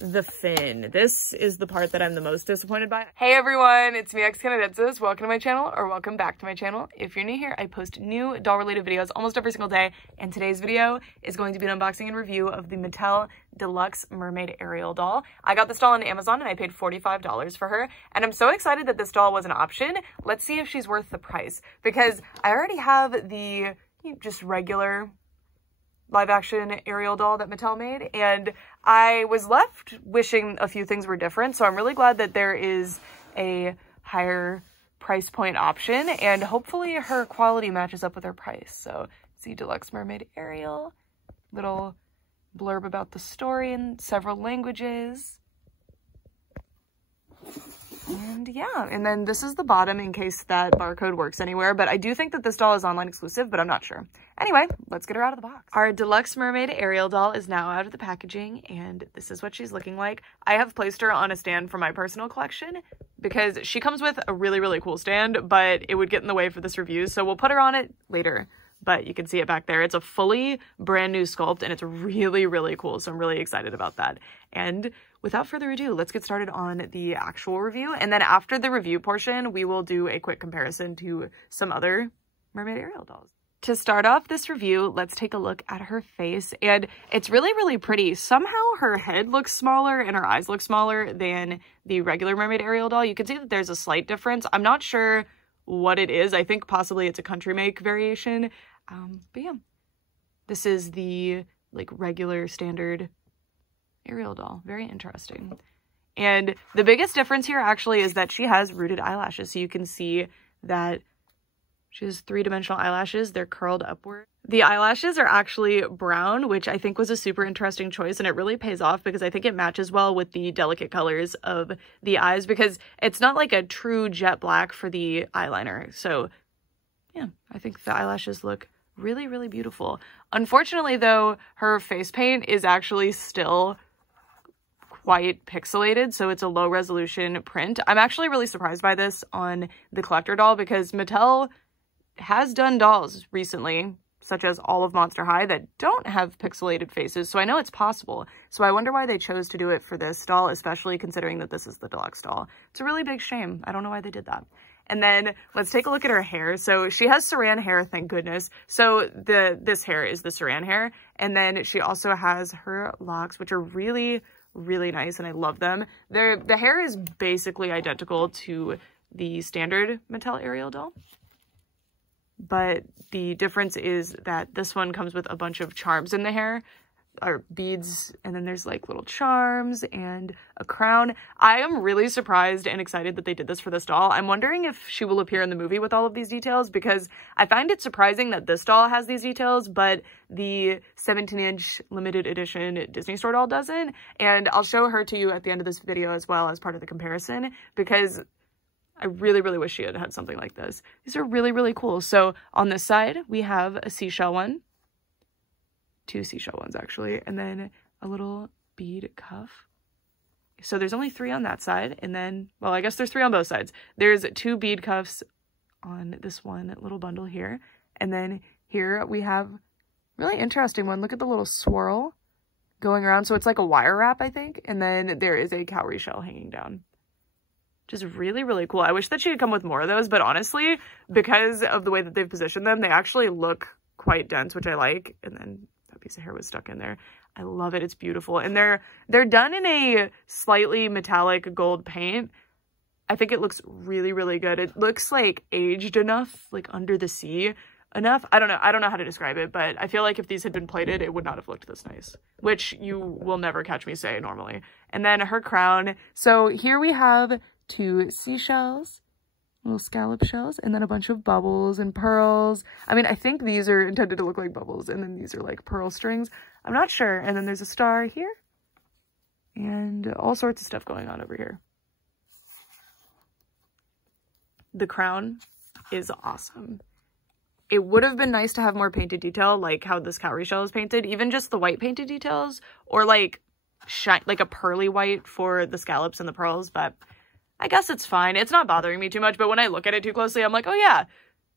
the fin. This is the part that I'm the most disappointed by. Hey everyone, it's me, X-Canadenzas. Welcome to my channel, or welcome back to my channel. If you're new here, I post new doll-related videos almost every single day, and today's video is going to be an unboxing and review of the Mattel Deluxe Mermaid Ariel doll. I got this doll on Amazon and I paid $45 for her, and I'm so excited that this doll was an option. Let's see if she's worth the price, because I already have the just regular live action Ariel doll that Mattel made, and I was left wishing a few things were different, so I'm really glad that there is a higher price point option, and hopefully her quality matches up with her price. So see, Deluxe Mermaid Ariel, little blurb about the story in several languages. And yeah, and then this is the bottom in case that barcode works anywhere, but I do think that this doll is online exclusive, but I'm not sure. Anyway, let's get her out of the box. Our Deluxe Mermaid Ariel doll is now out of the packaging, and this is what she's looking like. I have placed her on a stand for my personal collection because she comes with a really, really cool stand, but it would get in the way for this review, so we'll put her on it later. But you can see it back there. It's a fully brand new sculpt, and it's really, really cool, so I'm really excited about that. And without further ado, let's get started on the actual review, and then after the review portion, we will do a quick comparison to some other Mermaid Ariel dolls. To start off this review, let's take a look at her face, and it's really, really pretty. Somehow her head looks smaller and her eyes look smaller than the regular Mermaid Ariel doll. You can see that there's a slight difference. I'm not sure what it is. I think possibly it's a country make variation, but yeah, this is the like regular standard Ariel doll. Very interesting. And the biggest difference here actually is that she has rooted eyelashes, so you can see that she has three-dimensional eyelashes. They're curled upward. The eyelashes are actually brown, which I think was a super interesting choice, and it really pays off because I think it matches well with the delicate colors of the eyes, because it's not like a true jet black for the eyeliner. So yeah, I think the eyelashes look really, really beautiful. Unfortunately though, her face paint is actually still quite pixelated, so it's a low resolution print. I'm actually really surprised by this on the collector doll, because Mattel has done dolls recently, such as all of Monster High, that don't have pixelated faces, so I know it's possible. So I wonder why they chose to do it for this doll, especially considering that this is the deluxe doll. It's a really big shame. I don't know why they did that. And then let's take a look at her hair. So she has saran hair, thank goodness. So this hair is the saran hair, and then she also has her locks, which are really, really nice, and I love them. The hair is basically identical to the standard Mattel Ariel doll, but the difference is that this one comes with a bunch of charms in the hair, or beads, and then there's like little charms and a crown. I am really surprised and excited that they did this for this doll. I'm wondering if she will appear in the movie with all of these details, because I find it surprising that this doll has these details, but the 17-inch limited edition Disney Store doll doesn't. And I'll show her to you at the end of this video as well as part of the comparison, because I really, really wish she had had something like this. These are really, really cool. So on this side, we have a seashell one. Two seashell ones, actually. And then a little bead cuff. So there's only 3 on that side. And then, well, I guess there's 3 on both sides. There's 2 bead cuffs on this one little bundle here. And then here we have a really interesting one. Look at the little swirl going around. So it's like a wire wrap, I think. And then there is a cowrie shell hanging down. Just really, really cool. I wish that she had come with more of those, but honestly, because of the way that they've positioned them, they actually look quite dense, which I like. And then that piece of hair was stuck in there. I love it. It's beautiful. And they're done in a slightly metallic gold paint. I think it looks really, really good. It looks like aged enough, like under the sea enough. I don't know. I don't know how to describe it, but I feel like if these had been plated, it would not have looked this nice, which you will never catch me say normally. And then her crown. So here we have 2 seashells, little scallop shells, and then a bunch of bubbles and pearls. I mean, I think these are intended to look like bubbles, and then these are like pearl strings. I'm not sure. And then there's a star here, and all sorts of stuff going on over here. The crown is awesome. It would have been nice to have more painted detail, like how this cowrie shell is painted, even just the white painted details, or like a pearly white for the scallops and the pearls, but I guess it's fine. It's not bothering me too much, but when I look at it too closely, I'm like, oh yeah,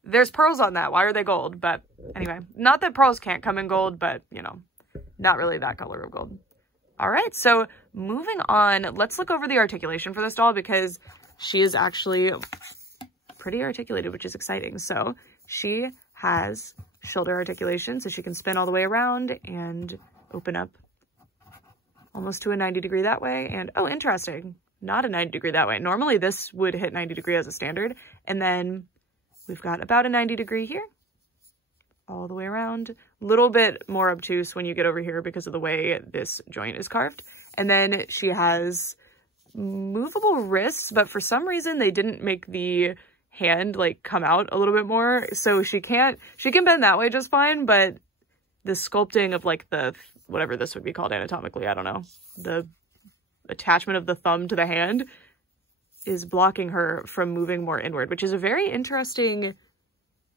there's pearls on that. Why are they gold? But anyway, not that pearls can't come in gold, but you know, not really that color of gold. All right, so moving on, let's look over the articulation for this doll because she is actually pretty articulated, which is exciting. So she has shoulder articulation, so she can spin all the way around and open up almost to a 90 degree that way. And oh, interesting, not a 90 degree that way. Normally this would hit 90 degree as a standard. And then we've got about a 90 degree here, all the way around. A little bit more obtuse when you get over here because of the way this joint is carved. And then she has movable wrists, but for some reason they didn't make the hand like come out a little bit more. So she can bend that way just fine, but the sculpting of like the, whatever this would be called anatomically, I don't know, the attachment of the thumb to the hand is blocking her from moving more inward, which is a very interesting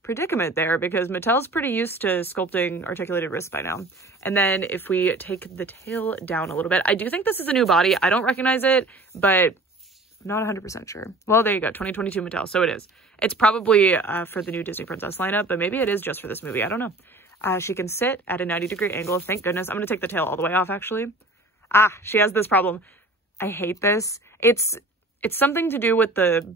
predicament there because Mattel's pretty used to sculpting articulated wrists by now. And then if we take the tail down a little bit, I do think this is a new body. I don't recognize it, but I'm not 100% sure. Well, there you go, 2022 Mattel, so it is. It's probably for the new Disney Princess lineup, but maybe it is just for this movie, I don't know. She can sit at a 90 degree angle, thank goodness. I'm gonna take the tail all the way off, actually. Ah, she has this problem. I hate this. It's something to do with the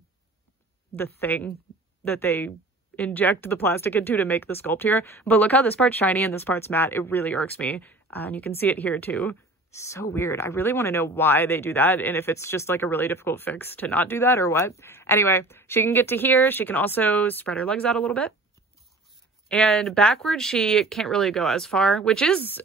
thing that they inject the plastic into to make the sculpt here. But look how this part's shiny and this part's matte. It really irks me. And you can see it here too. So weird. I really want to know why they do that and if it's just like a really difficult fix to not do that or what. Anyway, she can get to here. She can also spread her legs out a little bit. And backwards, she can't really go as far, which is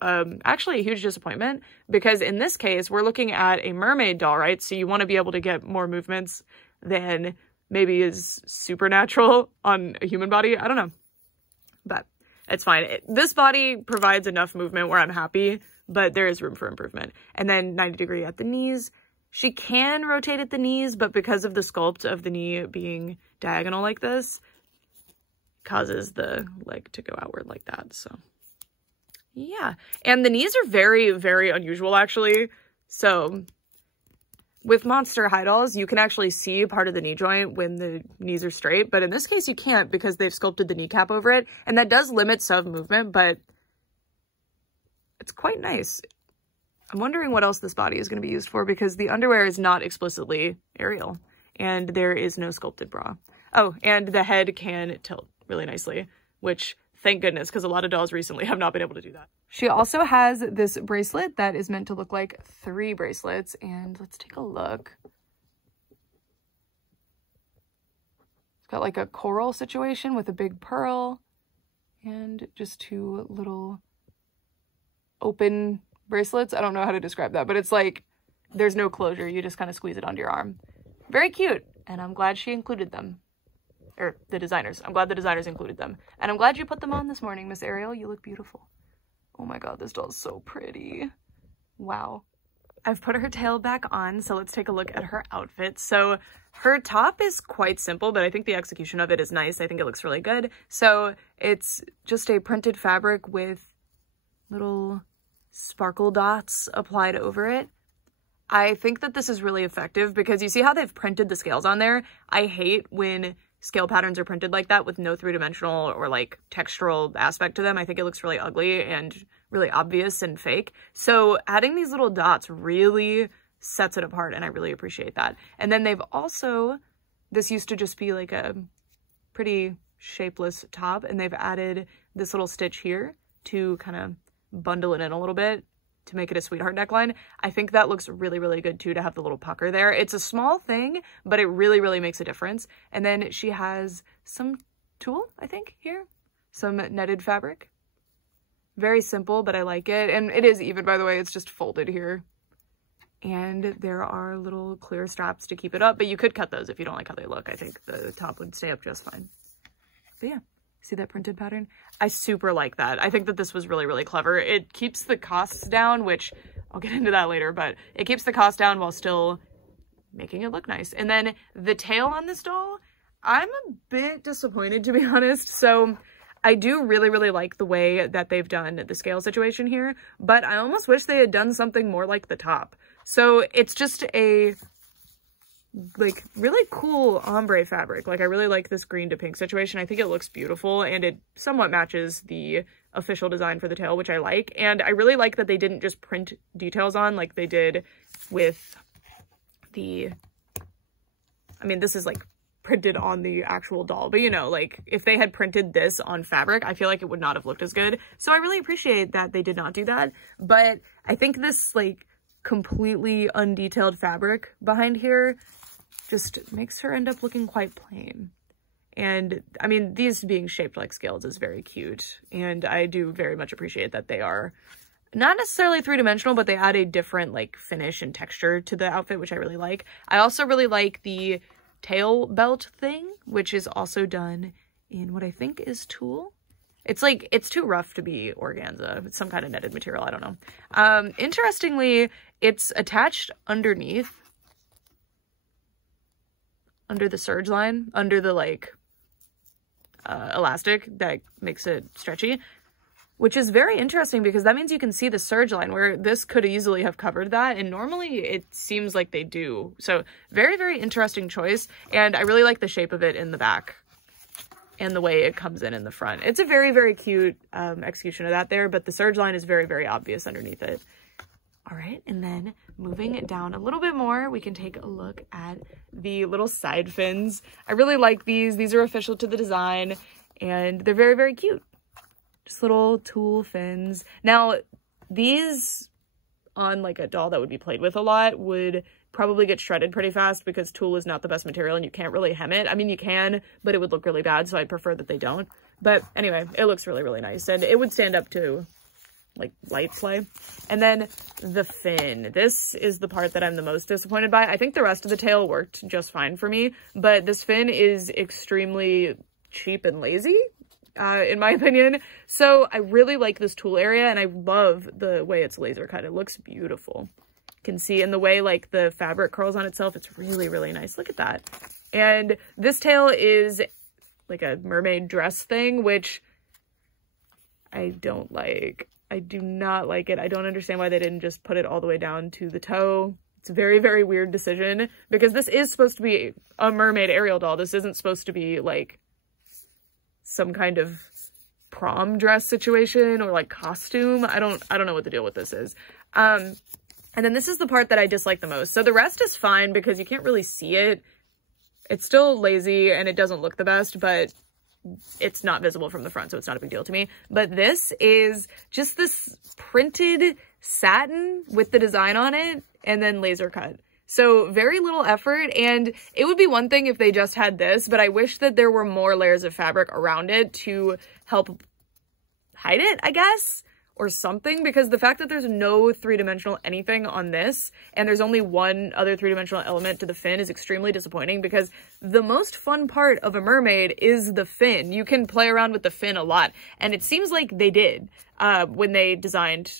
actually a huge disappointment because in this case, we're looking at a mermaid doll, right? So you want to be able to get more movements than maybe is supernatural on a human body. I don't know, but it's fine. This body provides enough movement where I'm happy, but there is room for improvement. And then 90 degree at the knees. She can rotate at the knees, but because of the sculpt of the knee being diagonal like this, causes the leg to go outward like that. So yeah, and the knees are very, very unusual actually. So with monster high dolls, you can actually see part of the knee joint when the knees are straight, but in this case you can't because they've sculpted the kneecap over it, and that does limit some movement, but it's quite nice. I'm wondering what else this body is going to be used for because the underwear is not explicitly Ariel, and there is no sculpted bra. Oh, and the head can tilt really nicely, which thank goodness, because a lot of dolls recently have not been able to do that. She also has this bracelet that is meant to look like 3 bracelets, and let's take a look. It's got like a coral situation with a big pearl and just 2 little open bracelets. I don't know how to describe that, but it's like there's no closure. You just kind of squeeze it onto your arm. Very cute, and I'm glad she included them. Or the designers. I'm glad the designers included them. And I'm glad you put them on this morning, Miss Ariel. You look beautiful. Oh my god, this doll's so pretty. Wow. I've put her tail back on, so let's take a look at her outfit. So her top is quite simple, but I think the execution of it is nice. I think it looks really good. So it's just a printed fabric with little sparkle dots applied over it. I think that this is really effective because you see how they've printed the scales on there? I hate when scale patterns are printed like that with no 3-dimensional or like textural aspect to them. I think it looks really ugly and really obvious and fake. So adding these little dots really sets it apart, and I really appreciate that. And then they've also, this used to just be like a pretty shapeless top, and they've added this little stitch here to kind of bundle it in a little bit to make it a sweetheart neckline. I think that looks really, really good too, to have the little pucker there. It's a small thing, but it really, really makes a difference. And then she has some tulle, I think, here. Some netted fabric. Very simple, but I like it. And it is even, by the way, it's just folded here. And there are little clear straps to keep it up, but you could cut those if you don't like how they look. I think the top would stay up just fine. But yeah. See that printed pattern? I super like that. I think that this was really, really clever. It keeps the costs down, which I'll get into that later, but it keeps the cost down while still making it look nice. And then the tail on this doll, I'm a bit disappointed, to be honest. So I do really, really like the way that they've done the scale situation here, but I almost wish they had done something more like the top. So it's just a like really cool ombre fabric. Like I really like this green to pink situation. I think it looks beautiful and it somewhat matches the official design for the tail, which I like. And I really like that they didn't just print details on like they did with the, I mean, this is like printed on the actual doll, but you know, like if they had printed this on fabric, I feel like it would not have looked as good. So I really appreciate that they did not do that. But I think this like completely undetailed fabric behind here just makes her end up looking quite plain. And I mean, these being shaped like scales is very cute. And I do very much appreciate that they are not necessarily three-dimensional, but they add a different like finish and texture to the outfit, which I really like. I also really like the tail belt thing, which is also done in what I think is tulle. It's like, it's too rough to be organza. It's some kind of netted material. I don't know. Interestingly, it's attached underneath, under the serge line, under the like elastic that makes it stretchy, which is very interesting because that means you can see the serge line where this could easily have covered that. And normally it seems like they do. So very, very interesting choice. And I really like the shape of it in the back and the way it comes in the front. It's a very, very cute execution of that there, but the serge line is very, very obvious underneath it. All right, and then moving it down a little bit more, we can take a look at the little side fins. I really like these. These are official to the design, and they're very, very cute. Just little tulle fins. Now, these on like a doll that would be played with a lot would probably get shredded pretty fast because tulle is not the best material and you can't really hem it. I mean, you can, but it would look really bad, so I'd prefer that they don't. But anyway, it looks really, really nice, and it would stand up to like light play. And then the fin. This is the part that I'm the most disappointed by. I think the rest of the tail worked just fine for me, but this fin is extremely cheap and lazy, in my opinion. So I really like this tulle area, and I love the way it's laser cut. It looks beautiful. You can see in the way like the fabric curls on itself, it's really, really nice. Look at that. And this tail is like a mermaid dress thing, which I don't like. I do not like it. I don't understand why they didn't just put it all the way down to the toe. It's a very, very weird decision because this is supposed to be a mermaid Ariel doll. This isn't supposed to be like some kind of prom dress situation or like costume. I don't know what the deal with this is. And then this is the part that I dislike the most. So the rest is fine because you can't really see it. It's still lazy and it doesn't look the best, but it's not visible from the front, so it's not a big deal to me. But this is just this printed satin with the design on it and then laser cut. So very little effort, and it would be one thing if they just had this, but I wish that there were more layers of fabric around it to help hide it, I guess, or something, because the fact that there's no three-dimensional anything on this, and there's only one other three-dimensional element to the fin is extremely disappointing, because the most fun part of a mermaid is the fin. You can play around with the fin a lot, and it seems like they did when they designed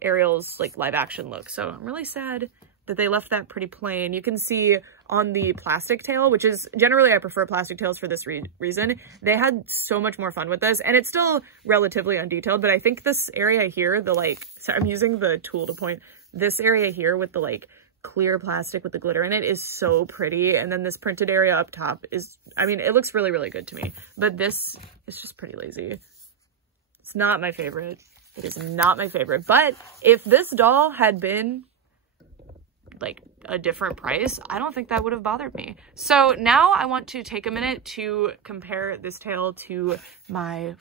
Ariel's like live-action look. So I'm really sad that they left that pretty plain. You can see on the plastic tail, which is generally I prefer plastic tails for this reason, they had so much more fun with this, and it's still relatively undetailed, but I think this area here, the like, so I'm using the tool to point, this area here with the like clear plastic with the glitter in it is so pretty, and then this printed area up top is, I mean, it looks really, really good to me, but this is just pretty lazy. It's not my favorite. It is not my favorite, but if this doll had been like a different price, I don't think that would have bothered me. So now I want to take a minute to compare this tail to my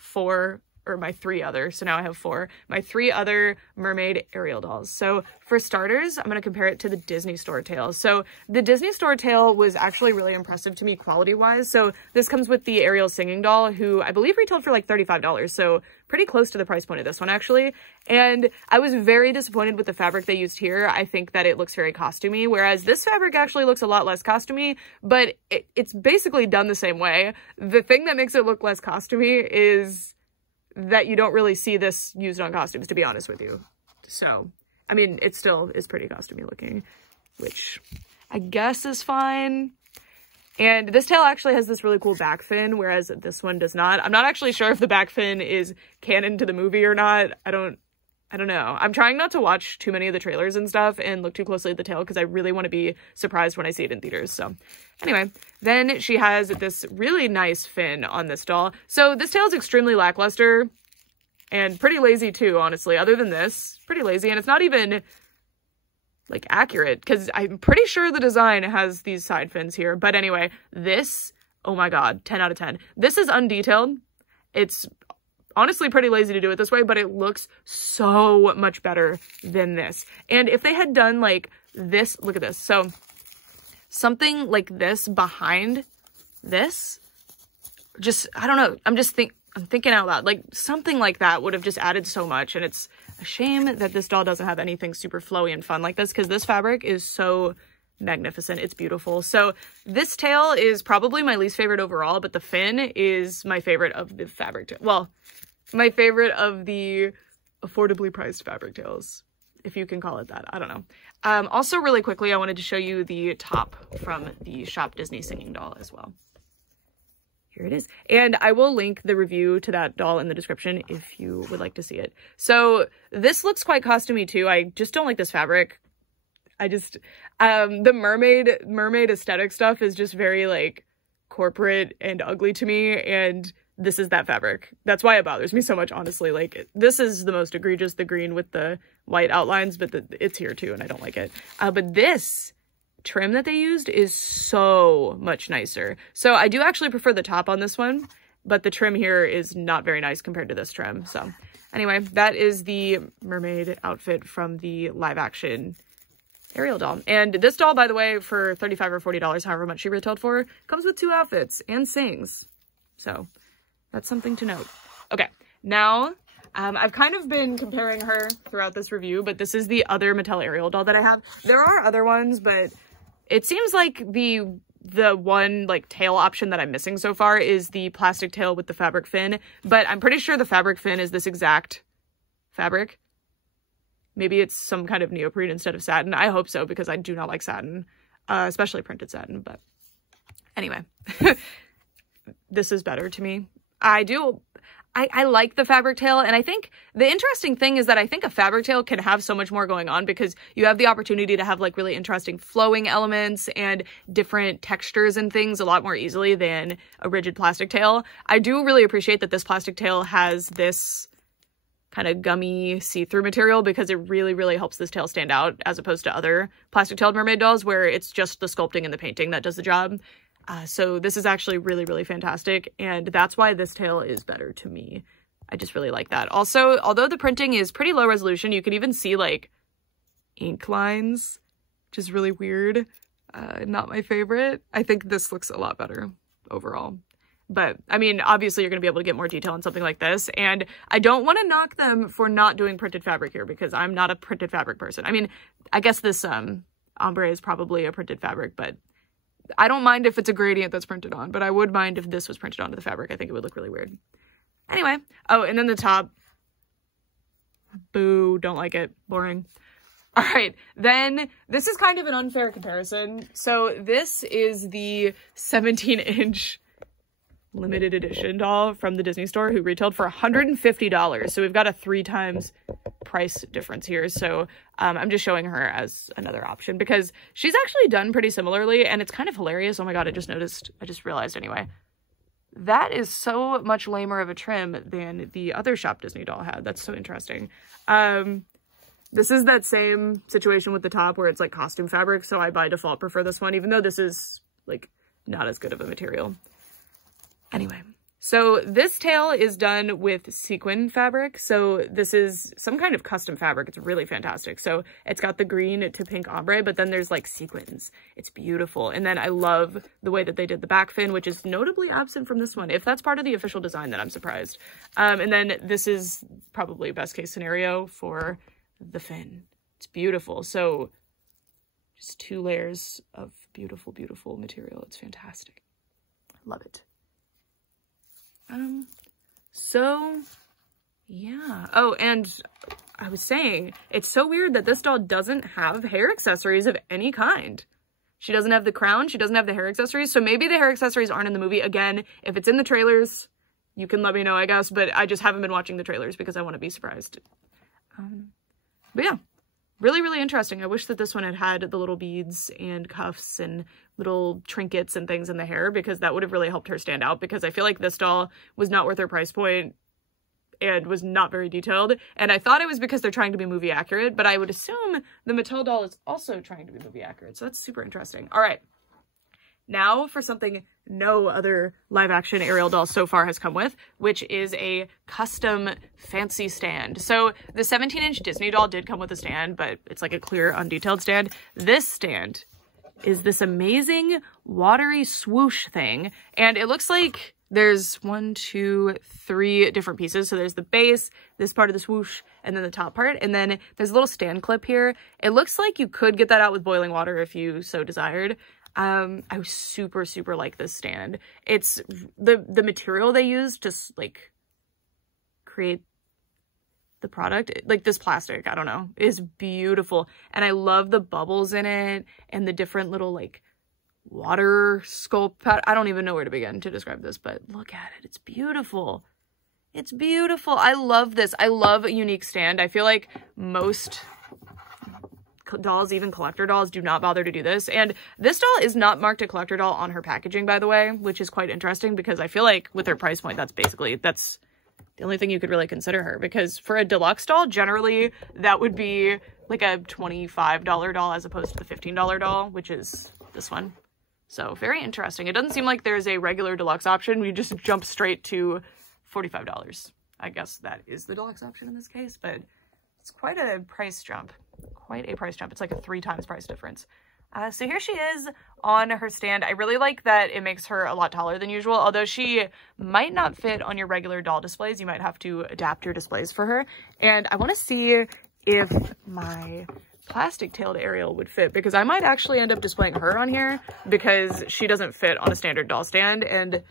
three other, so now I have four, my three other mermaid Ariel dolls. So for starters, I'm going to compare it to the Disney Store tail. So the Disney Store tail was actually really impressive to me quality wise. So this comes with the Ariel singing doll, who I believe retailed for like $35. So pretty close to the price point of this one actually. And I was very disappointed with the fabric they used here. I think that it looks very costumey, whereas this fabric actually looks a lot less costumey, but it's basically done the same way. The thing that makes it look less costumey is that you don't really see this used on costumes, to be honest with you. So, I mean, it still is pretty costumey looking, which I guess is fine. And this tail actually has this really cool back fin, whereas this one does not. I'm not actually sure if the back fin is canon to the movie or not. I don't I don't know. I'm trying not to watch too many of the trailers and stuff and look too closely at the tail because I really want to be surprised when I see it in theaters. So anyway, then she has this really nice fin on this doll. So this tail is extremely lackluster and pretty lazy too, honestly. Other than this, pretty lazy. And it's not even like accurate because I'm pretty sure the design has these side fins here. But anyway, this, oh my God, 10 out of 10. This is undetailed. It's honestly pretty lazy to do it this way, but it looks so much better than this. And if they had done like this, look at this. So something like this behind this, just, I don't know. I'm thinking out loud, like something like that would have just added so much. And it's a shame that this doll doesn't have anything super flowy and fun like this, because this fabric is so magnificent. It's beautiful. So this tail is probably my least favorite overall, but the fin is my favorite of the fabric. Well, my favorite of the affordably priced fabric tails, if you can call it that. I don't know. Also, really quickly, I wanted to show you the top from the Shop Disney singing doll as well. Here it is. And I will link the review to that doll in the description if you would like to see it. So this looks quite costumey too. I just don't like this fabric. I just, the mermaid aesthetic stuff is just very like corporate and ugly to me. And this is that fabric. That's why it bothers me so much, honestly. Like, this is the most egregious, the green with the white outlines, but it's here too, and I don't like it. But this trim that they used is so much nicer. So I do actually prefer the top on this one, but the trim here is not very nice compared to this trim. So anyway, that is the mermaid outfit from the live action Ariel doll. And this doll, by the way, for $35 or $40, however much she retailed for, comes with 2 outfits and sings. So that's something to note. Okay, now I've kind of been comparing her throughout this review, but this is the other Mattel Ariel doll that I have. There are other ones, but it seems like the one like tail option that I'm missing so far is the plastic tail with the fabric fin, but I'm pretty sure the fabric fin is this exact fabric. Maybe it's some kind of neoprene instead of satin. I hope so, because I do not like satin, especially printed satin, but anyway, this is better to me. I like the fabric tail, and I think the interesting thing is that I think a fabric tail can have so much more going on because you have the opportunity to have like really interesting flowing elements and different textures and things a lot more easily than a rigid plastic tail. I do really appreciate that this plastic tail has this kind of gummy see-through material because it really, really helps this tail stand out as opposed to other plastic-tailed mermaid dolls where it's just the sculpting and the painting that does the job. So this is actually really, really fantastic, and that's why this tail is better to me. I just really like that. Also, although the printing is pretty low resolution, you can even see like ink lines, which is really weird. Not my favorite. I think this looks a lot better overall. But, I mean, obviously you're going to be able to get more detail on something like this, and I don't want to knock them for not doing printed fabric here because I'm not a printed fabric person. I mean, I guess this ombre is probably a printed fabric, but I don't mind if it's a gradient that's printed on, but I would mind if this was printed onto the fabric. I think it would look really weird. Anyway, oh, and then the top. Boo, don't like it. Boring. All right, then this is kind of an unfair comparison. So this is the 17-inch limited edition doll from the Disney store who retailed for $150. So we've got a 3 times price difference here. So I'm just showing her as another option because she's actually done pretty similarly, and it's kind of hilarious. Oh my God, I just realized anyway. That is so much lamer of a trim than the other Shop Disney doll had. That's so interesting. This is that same situation with the top where it's like costume fabric. So I by default prefer this one, even though this is like not as good of a material. Anyway, so this tail is done with sequin fabric. So this is some kind of custom fabric. It's really fantastic. So it's got the green to pink ombre, but then there's like sequins. It's beautiful. And then I love the way that they did the back fin, which is notably absent from this one. If that's part of the official design, then I'm surprised. And then this is probably best case scenario for the fin. It's beautiful. So just 2 layers of beautiful, beautiful material. It's fantastic. Love it. So yeah. Oh, and I was saying, it's so weird that this doll doesn't have hair accessories of any kind. She doesn't have the crown. She doesn't have the hair accessories. So maybe the hair accessories aren't in the movie. Again, if it's in the trailers, you can let me know, I guess, but I just haven't been watching the trailers because I want to be surprised. But yeah, really, really interesting. I wish that this one had had the little beads and cuffs and little trinkets and things in the hair, because that would have really helped her stand out, because I feel like this doll was not worth her price point and was not very detailed. And I thought it was because they're trying to be movie accurate, but I would assume the Mattel doll is also trying to be movie accurate. So that's super interesting. All right. Now for something no other live action Ariel doll so far has come with, which is a custom fancy stand. So the 17-inch Disney doll did come with a stand, but it's like a clear undetailed stand. This stand is this amazing watery swoosh thing. And it looks like there's 1, 2, 3 different pieces. So there's the base, this part of the swoosh, and then the top part. And then there's a little stand clip here. It looks like you could get that out with boiling water if you so desired. I super like this stand. It's the material they used to like create the product, like this plastic, I don't know, is beautiful. And I love the bubbles in it and the different little like water sculpt. I don't even know where to begin to describe this, but look at it. It's beautiful. It's beautiful. I love this. I love a unique stand. I feel like most dolls, even collector dolls, do not bother to do this. And this doll is not marked a collector doll on her packaging, by the way, which is quite interesting, because I feel like with her price point, that's the only thing you could really consider her, because for a deluxe doll, generally that would be like a $25 doll as opposed to the $15 doll, which is this one. So very interesting. It doesn't seem like there's a regular deluxe option. We just jump straight to $45. I guess that is the deluxe option in this case, but it's quite a price jump. Quite a price jump. It's like a 3 times price difference. So here she is on her stand. I really like that it makes her a lot taller than usual, although she might not fit on your regular doll displays. You might have to adapt your displays for her. And I want to see if my plastic-tailed Ariel would fit, because I might actually end up displaying her on here because she doesn't fit on a standard doll stand, and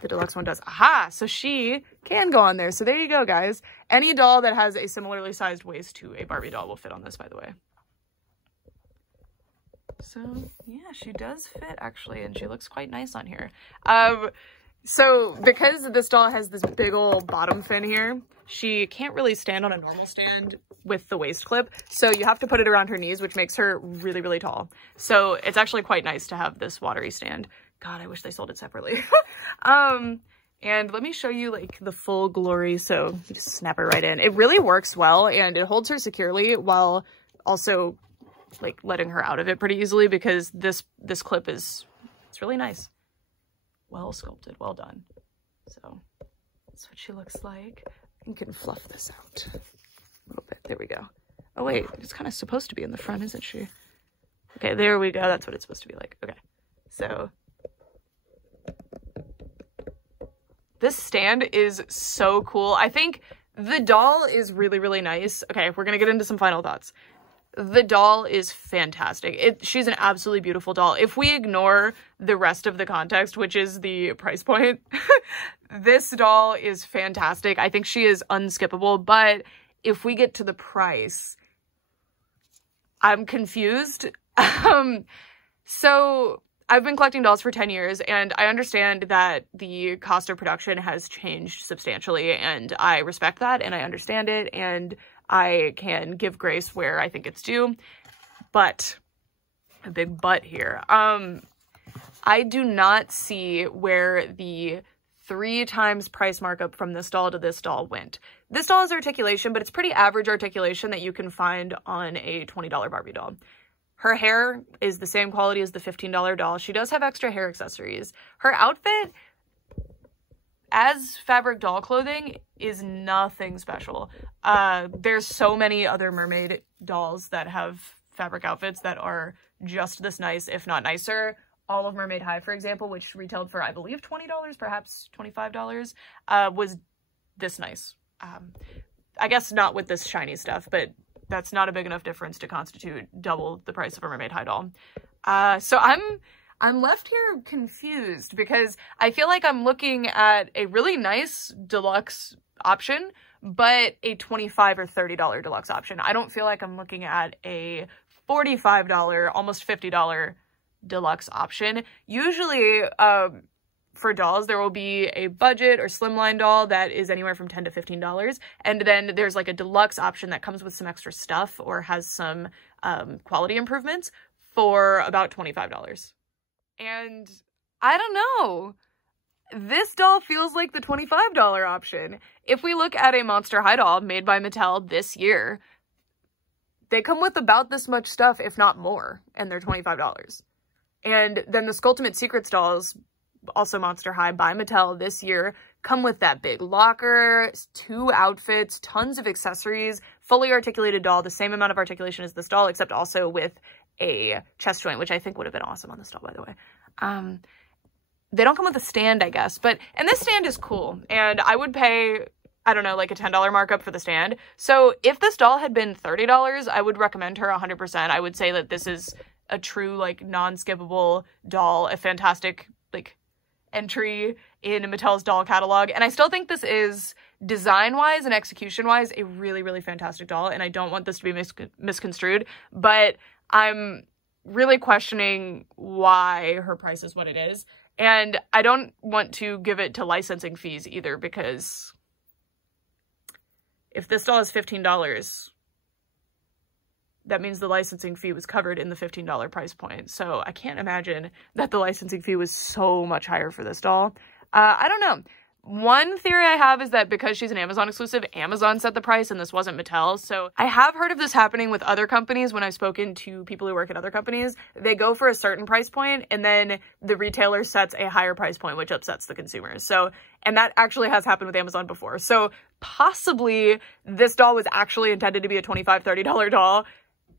the deluxe one does. Aha! So she can go on there. So there you go, guys. Any doll that has a similarly sized waist to a Barbie doll will fit on this, by the way. So yeah, she does fit actually, and she looks quite nice on here. So because this doll has this big old bottom fin here, she can't really stand on a normal stand with the waist clip. So you have to put it around her knees, which makes her really tall. So it's actually quite nice to have this watery stand. God, I wish they sold it separately. And let me show you like the full glory. So you just snap her right in. It really works well, and it holds her securely while also like letting her out of it pretty easily, because this clip it's really nice. Well sculpted, well done. So that's what she looks like. You can fluff this out a little bit. There we go. Oh wait, it's kind of supposed to be in the front, isn't she? Okay, there we go. That's what it's supposed to be like. Okay, so this stand is so cool. I think the doll is really nice. Okay, we're gonna get into some final thoughts. The doll is fantastic. She's an absolutely beautiful doll. If we ignore the rest of the context, which is the price point, this doll is fantastic. I think she is unskippable, but if we get to the price, I'm confused. So I've been collecting dolls for 10 years, and I understand that the cost of production has changed substantially, and I respect that, and I understand it, and I can give grace where I think it's due. But, a big but here, I do not see where the 3 times price markup from this doll to this doll went. This doll has articulation, but it's pretty average articulation that you can find on a $20 Barbie doll. Her hair is the same quality as the $15 doll. She does have extra hair accessories. Her outfit, as fabric doll clothing, is nothing special. There's so many other mermaid dolls that have fabric outfits that are just this nice, if not nicer. All of Mermaid High, for example, which retailed for, I believe, $20, perhaps $25, was this nice. I guess not with this shiny stuff, but that's not a big enough difference to constitute double the price of a Mermaid High doll. So I'm left here confused, because I feel like I'm looking at a really nice deluxe option, but a $25 or $30 deluxe option. I don't feel like I'm looking at a $45, almost $50 deluxe option. Usually, for dolls, there will be a budget or slimline doll that is anywhere from $10 to $15. And then there's like a deluxe option that comes with some extra stuff or has some quality improvements for about $25. And I don't know. This doll feels like the $25 option. If we look at a Monster High doll made by Mattel this year, they come with about this much stuff, if not more, and they're $25. And then the Skulltimate Secrets dolls, also Monster High by Mattel this year, come with that big locker, 2 outfits, tons of accessories, fully articulated doll, the same amount of articulation as this doll, except also with a chest joint, which I think would have been awesome on this doll, by the way. They don't come with a stand, I guess, and this stand is cool, and I would pay, I don't know, like a $10 markup for the stand. So if this doll had been $30, I would recommend her 100%. I would say that this is a true, like, non-skippable doll, a fantastic, like, entry in Mattel's doll catalog. And I still think this is, design-wise and execution-wise, a really, really fantastic doll, and I don't want this to be misconstrued, but I'm really questioning why her price is what it is. And I don't want to give it to licensing fees either, because if this doll is $15, that means the licensing fee was covered in the $15 price point. So I can't imagine that the licensing fee was so much higher for this doll. I don't know. One theory I have is that because she's an Amazon exclusive, Amazon set the price and this wasn't Mattel. So I have heard of this happening with other companies when I've spoken to people who work at other companies. They go for a certain price point and then the retailer sets a higher price point, which upsets the consumers. So, and that actually has happened with Amazon before. So possibly this doll was actually intended to be a $25, $30 doll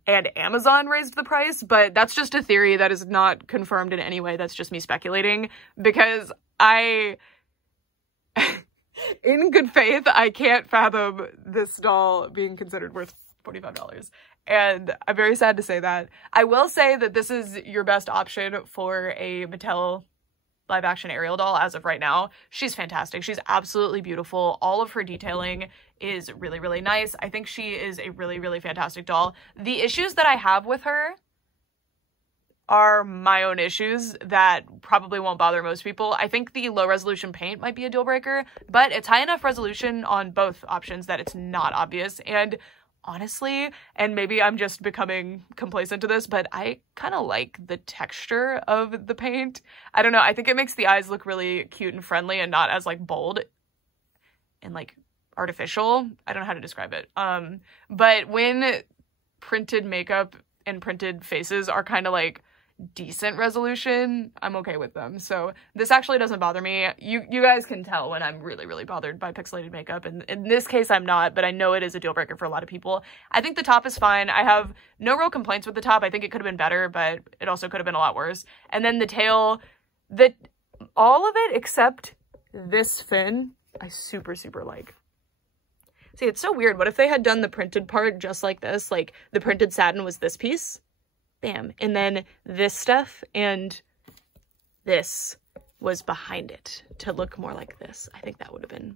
and Amazon raised the price, but that's just a theory that is not confirmed in any way. That's just me speculating, because in good faith, I can't fathom this doll being considered worth $45. And I'm very sad to say that. I will say that this is your best option for a Mattel live action Ariel doll as of right now. She's fantastic. She's absolutely beautiful. All of her detailing is really, really nice. I think she is a really, really fantastic doll. The issues that I have with her are my own issues that probably won't bother most people. I think the low resolution paint might be a deal breaker, but it's high enough resolution on both options that it's not obvious. And honestly, and maybe I'm just becoming complacent to this, but I kind of like the texture of the paint. I don't know. I think it makes the eyes look really cute and friendly and not as like bold and like artificial. I don't know how to describe it. But when printed makeup and printed faces are kind of like decent resolution, I'm okay with them. So this actually doesn't bother me. You guys can tell when I'm really, really bothered by pixelated makeup, and in this case I'm not, but I know it is a deal breaker for a lot of people. I think the top is fine. I have no real complaints with the top. I think it could have been better, but it also could have been a lot worse. And then the tail, all of it except this fin, I super, super like. See, it's so weird. What if they had done the printed part just like this? Like the printed satin was this piece, bam, and then this stuff and this was behind it to look more like this. I think that would have been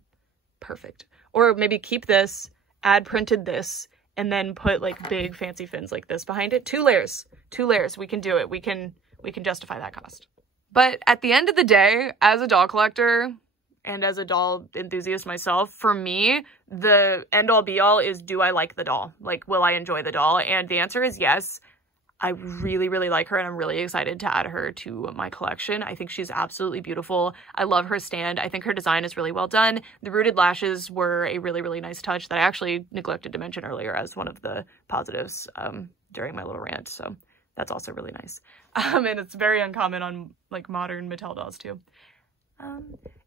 perfect. Or maybe keep this, add printed this, and then put like big fancy fins like this behind it. 2 layers. 2 layers. We can do it. We can justify that cost. But at the end of the day, as a doll collector and as a doll enthusiast myself, for me, the end all be all is, do I like the doll? Like, will I enjoy the doll? And the answer is yes. I really, really like her, and I'm really excited to add her to my collection. I think she's absolutely beautiful. I love her stand. I think her design is really well done. The rooted lashes were a really, really nice touch that I actually neglected to mention earlier as one of the positives during my little rant. So that's also really nice. And it's very uncommon on like modern Mattel dolls too.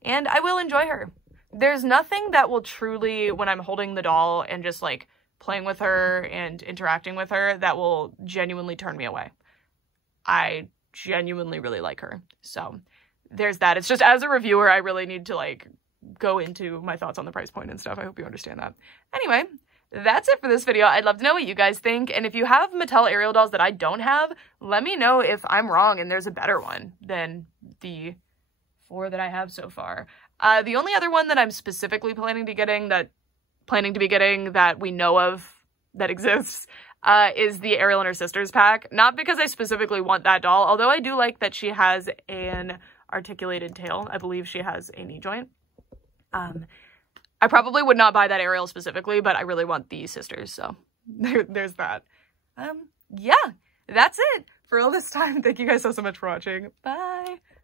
And I will enjoy her. There's nothing that will truly, when I'm holding the doll and just like playing with her and interacting with her, that will genuinely turn me away. I genuinely really like her. So there's that. It's just as a reviewer, I really need to like go into my thoughts on the price point and stuff. I hope you understand that. Anyway, that's it for this video. I'd love to know what you guys think. And if you have Mattel Ariel dolls that I don't have, let me know if I'm wrong and there's a better one than the 4 that I have so far. The only other one that I'm specifically planning to be getting that we know of that exists is the Ariel and her sisters pack. Not because I specifically want that doll, although I do like that she has an articulated tail. I believe she has a knee joint. I probably would not buy that Ariel specifically, but I really want the sisters, so there's that. Yeah, that's it for all this time. Thank you guys so much for watching. Bye!